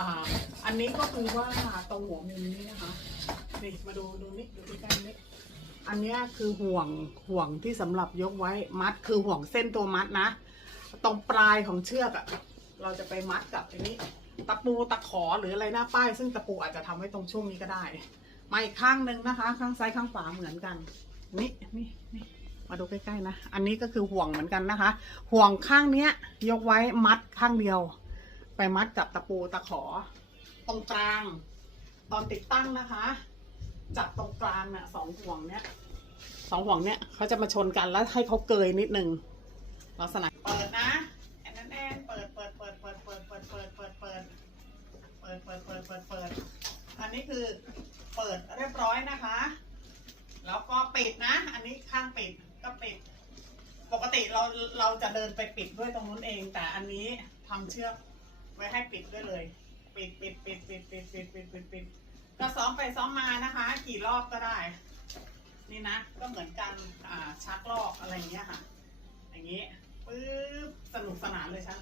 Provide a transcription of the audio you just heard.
อ่า อันนี้ก็คือว่าตรงหัวมุมนี้นะคะ นี่มาดูดูนี่ดูใกล้ๆนี่อันเนี้ยคือห่วงห่วงที่สำหรับยกไว้มัดคือห่วงเส้นตัวมัดนะ ตรงปลายของเชือกอะเราจะไปมัดกับอันนี้ ตะปูตะขอหรืออะไรหน้าป้าย ซึ่งตะปูอาจจะทำไว้ตรงช่วงนี้ก็ได้มาอีกข้างหนึ่งนะคะ ข้างซ้ายข้างขวาเหมือนกัน นี่นี่นี่มาดูใกล้ๆนะ อันนี้ก็คือห่วงเหมือนกันนะคะ ห่วงข้างเนี้ย ยกไว้มัดข้างเดียว ไปมัดกับตะปูตะขอ ตรงกลาง ตอนติดตั้งนะคะ จับตรงกลางน่ะสองห่วงเนี้ยสองห่วงเนี้ยเขาจะมาชนกันแล้วให้เขาเกยนิดนึงลักษณะเปิดนะแอนแอนเปิดเปิดเปิดเปิดเปิดเปิดเปิดเปิดเปิดเปิดเปิดเปิดเปิดเปิดอันนี้คือเปิดเรียบร้อยนะคะ แล้วก็ปิดนะ อันนี้ข้างปิดก็ปิด ปกติเราเราจะเดินไปปิดด้วยตรงนู้นเอง แต่อันนี้ทำเชือก ไว้ให้ปิดด้วยเลย ปิดปิดปิดปิดปิดปิดปิดปิดปิดก็ซ้อมไปซ้อมมานะคะ กี่รอบก็ได้ นี่นะ ก็เหมือนกันอ่าชักลอกอะไรอย่างเงี้ยค่ะ อย่างงี้ปึ๊บสนุกสนานเลยชัก